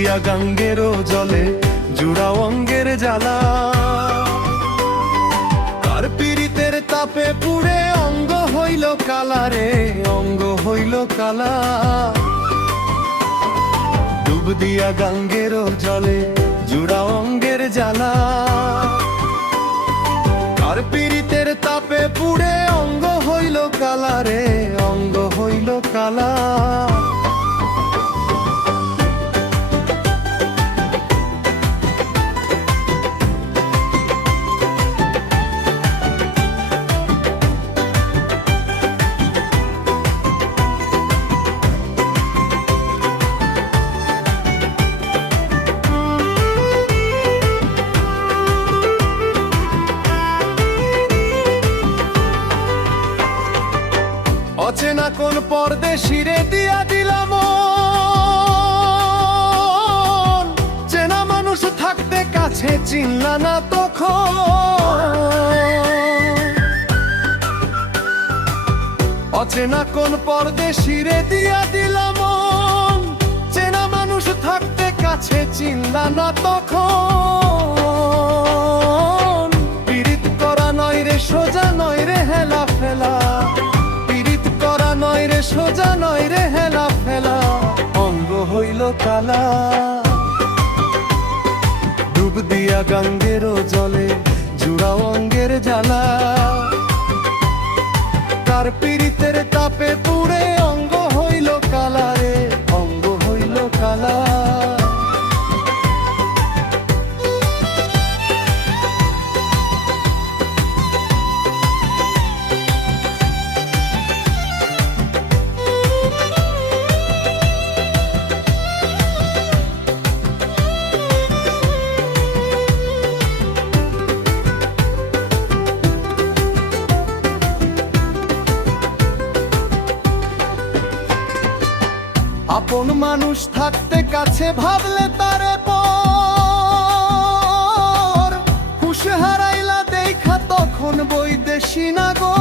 দিয়া গাঙ্গেরও জলে জুড়া অঙ্গের জ্বালা, কার পীড়িতের তাপে পুড়ে অঙ্গ হইল কালা রে, অঙ্গ হইল কালা। ডুব দিয়া গাঙ্গেরও জলে জুড়া অঙ্গের জ্বালা, কার পীড়িতের তাপে পুড়ে অঙ্গ হইল কালা রে, অঙ্গ হইল কালা। অচেনা কোন পরদেশিরে দিয়া দিলাম, চেনা মানুষ থাকতে কাছে চিনলা না তখন। অচেনা কোন পরদেশিরে দিয়া দিলাম, চেনা মানুষ থাকতে কাছে চিনলা না তখন। পীড়িত করা নয় রে সোজা নয় রে হেলা ফেলা, নয় রে সোজা নয় রে হেলা ফেলা, অঙ্গ হইল কালা। ডুব দিয়া গাঙ্গেরও জলে জুড়া অঙ্গের জ্বালা, কার পীড়িতের তাপে পুড়ে অঙ্গ হইল কালা রে, অঙ্গ হইল কালা। আপন মানুষ থাকতে কাছে ভাবলে তারে পর, হুঁশ হারাইলা দেখা তখন বৈদেশী নাগর।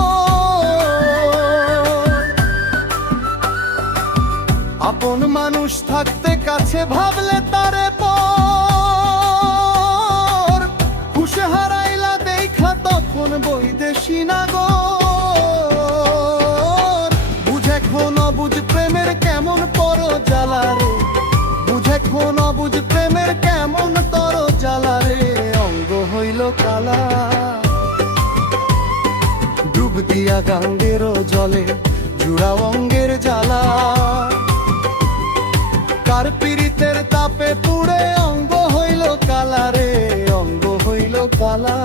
আপন মানুষ থাকতে কাছে ভাবলে তারে পর, হুঁশ হারাইলা দেখা তখন বৈদেশী নাগর। বুঝে কোন বুঝ প্রেমের কেমন পর জ্বালা রে, বুঝে কোন বুঝ প্রেমের কেমন তর জ্বালা রে, অঙ্গ হইল কালা। ডুব দিয়া গাঙ্গেরও জলে জুড়া অঙ্গের জ্বালা, কার পীড়িতের তাপে পুড়ে অঙ্গ হইল কালা রে, অঙ্গ হইল কালা।